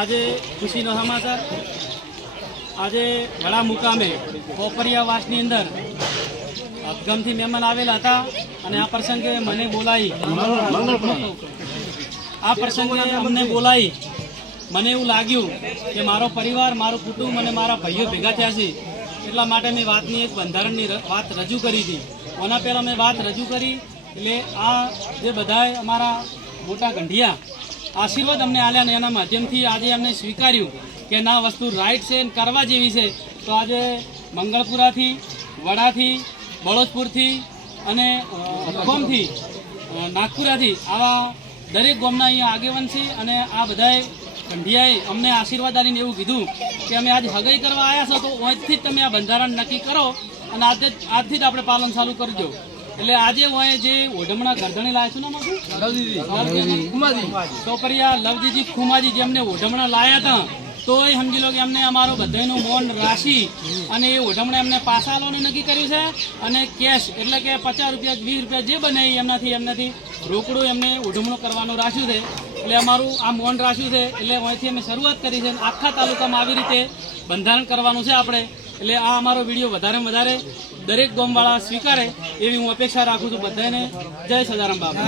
આજે ખુશીનો સમાચાર આજે વડા મુકામે પોપરિયાવાસની અંદર અપગમથી મહેમાન આવેલા હતા અને આ પ્રસંગે મને બોલાવી અમને બોલાવી મને એવું લાગ્યું કે મારો પરિવાર મારું કુટુંબ અને મારા ભાઈઓ ભેગા થયા છે એટલા માટે મેં વાતની એક બંધારણની વાત રજૂ કરી હતી. ઓના પહેલાં મેં વાત રજૂ કરી એટલે આ જે બધાએ અમારા મોટા ગંઢિયા આશીર્વાદ અમને આલ્યા ને એના માધ્યમથી આજે અમને સ્વીકાર્યું કે ના વસ્તુ રાઈટ છે કરવા જેવી છે. તો આજે મંગળપુરાથી વડાથી બળોદપુરથી અને અખોમથી નાગપુરાથી આવા દરેક ગામના અહીંયા આગેવાન છે અને આ બધાએ ગંઢિયાએ અમને આશીર્વાદ આલીને એવું કીધું કે અમે આજ હગાઈ કરવા આવ્યા છો તો આજથી જ તમે આ બંધારણ નક્કી કરો અને આજથી જ આપણે પાલન ચાલુ કરજો. એટલે આજે હું જે ઓઢમણા ગરધણી લાયા છું ને ચોપરિયા લવજીજી ખુમાજી જેમને ઓઢમણા લાયા હતા તોય સમજી લો કે એમને અમારો બધાનું મોન રાશી અને એ ઓઢમણા એમને પાસા લોને નક્કી કર્યું છે અને કેશ એટલે કે 50 રૂપિયા 20 રૂપિયા જે બનાવી એમનાથી રોકડું એમને ઓઢમણું કરવાનું રાખ્યું છે. એટલે અમારું આ મોન રાખ્યું છે એટલે અહીંથી અમે શરૂઆત કરી છે. આખા તાલુકામાં આવી રીતે બંધારણ કરવાનું છે આપણે. એટલે આ અમારો વિડીયો વધારેમાં વધારે દરેક ગામવાળા સ્વીકારે એવી હું અપેક્ષા રાખું છું. બધાને જય સદારામ બાપા.